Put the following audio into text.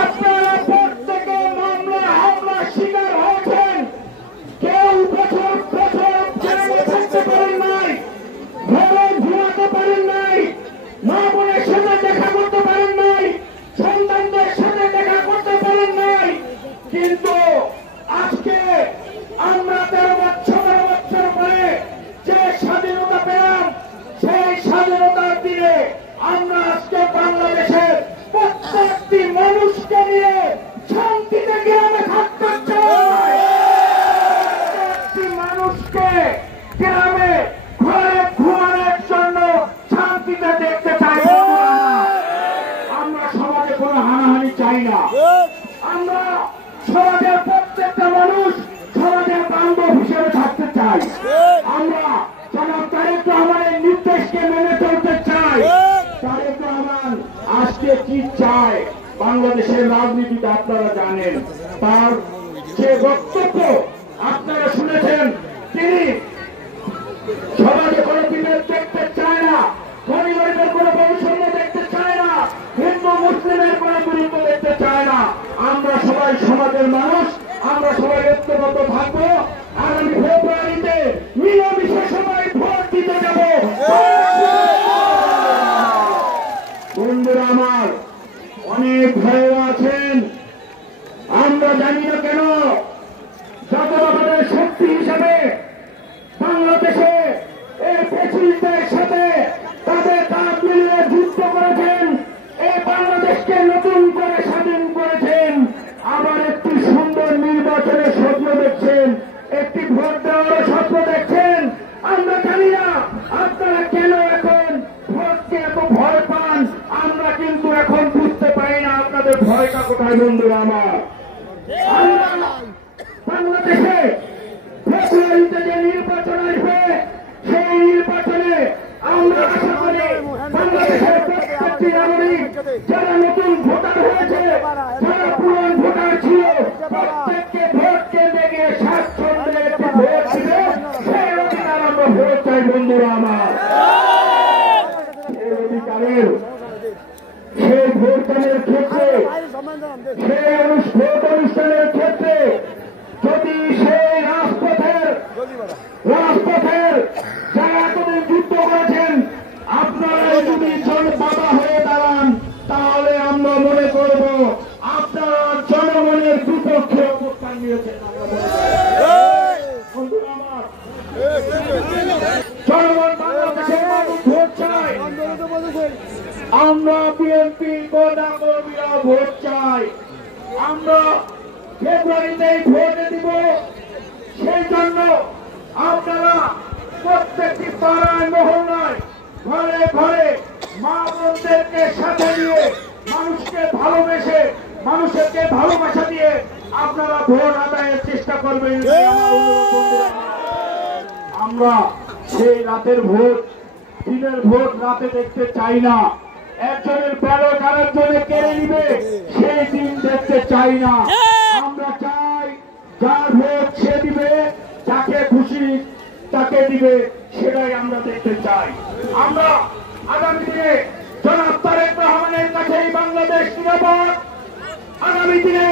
আপনারা প্রত্যেকে মামলা হামলা শিকার হয়েছেন। কেউ বছর বছর জেলে থাকতে পারেন নাই, ঘরে ঘুমাতে পারেন নাই, মা বোনের সাথে দেখা করতে পারেন নাই, সন্তানদের সাথে দেখা করতে পারেন নাই। কিন্তু আজকে আমরা 13 বছর পরে যে স্বাধীনতা পেলাম, সেই স্বাধীনতার দিনে আমরা আজকে বাংলাদেশের প্রত্যেকটি মানুষকে নিয়ে শান্তিতে গ্রামে থাকতে চাই। প্রত্যেকটি মানুষকে গ্রামে ঘরে ঘুমানোর জন্য শান্তিতে দেখতে চাই। আমরা সমাজে কোনো হানাহানি চাই না। আমরা সমাজের প্রত্যেকটা মানুষ সমাজের বান্ধব হিসেবে থাকতে চাই। আমরা জনাব তারেক রহমানের নির্দেশকে মেনে চলতে চাই। তারেক রহমান আজকে কি চায় বাংলাদেশের রাজনীতিতে আপনারা জানেন। তার যে বক্তব্য আপনারা শুনেছেন, তিনি সমাজে কোনো বিভেদ দেখতে চায় না, পরিবারের কোনো বৈষম্য দেখতে চায় না, হিন্দু মুসলিমের কোনো গুরুত্ব দেখতে চায় না। আমরা সবাই সমাজের মানুষ, আমরা সবাই ঐক্যবদ্ধ থাকবো। আগামী ফেব্রুয়ারিতে মিলেমিশে সবাই ভোট দিতে যাব। বন্ধুরা আমার, অনেক ভাইরা আছেন, আমরা জানি না কেন জাতীয়তাবাদের শক্তি হিসাবে বাংলাদেশে এই ফ্যাসিস্টদের সাথে তাদের কাঁধ মিলিয়ে যুদ্ধ করেছেন, এই বাংলাদেশকে নতুন করে স্বাধীন করেছেন। আবার একটি সুন্দর নির্বাচনের স্বপ্ন দেখছেন, একটি ভোট দেওয়ার স্বপ্ন দেখছেন। আমরা জানি না আপনারা কেন এখন ভোটকে এত ভয় পান। আমরা কিন্তু এখন বুঝতে পারি না আপনাদের ভয়টা কোথায়। বন্ধুরা আমার, আমরা বাংলাদেশে ফেব্রুয়ারিতে যে নির্বাচন আসবে, সেই নির্বাচনে আমরা আশা করি বাংলাদেশের প্রত্যেকটি নাগরিক যারা নতুন ভোটার হয়েছে, যারা পুরান ভোটার ছিল, প্রত্যেককে ভোট কেন্দ্রে গিয়ে স্বাচ্ছন্দ্যে একটি ভোট দিবে। সেই অধিকার আমরা ভোট চাই। বন্ধুরা আমার, সেই অধিকারের সেই ভোটদানের ক্ষেত্রে, সেই ভোট অনুষ্ঠানের ক্ষেত্রে যদি সেই রাজপথের যারা এতদিন যুদ্ধ করেছেন আপনারা যদি বাধা হয়ে দাঁড়ান, তাহলে আমরা মনে করব আপনারা জনগণের বিপক্ষে অবস্থান নিয়েছেন। জনগণ বাংলাদেশের মানুষ ভোট চাই। আমরা বিএনপি কর্মীরা ভোট চাই। আমরা ফেব্রুয়ারিতেই ভোট দিব। সেই জন্য আপনারা প্রত্যেকটি পাড়ায় মহল্লায় ঘরে ঘরে মা বোনদেরকে সাথে নিয়ে মানুষকে ভালোবেসে, মানুষকে ভালোবাসা দিয়ে আপনারা ভোট আদায়ের চেষ্টা করবেন। আমরা সেই রাতের ভোট, দিনের ভোট রাতে দেখতে চাই না। একজনের ব্যালট আরেকজনে কেড়ে নিবে সেই দিন দেখতে চাই না। আমরা চাই যার ভোট সে দিবে, যাকে খুশি তাকে দিবে, সেটাই আমরা দেখতে চাই। আমরা আগামী দিনে জনাব তারেক রহমানের কাছেই বাংলাদেশ নিরাপদ। আগামী দিনে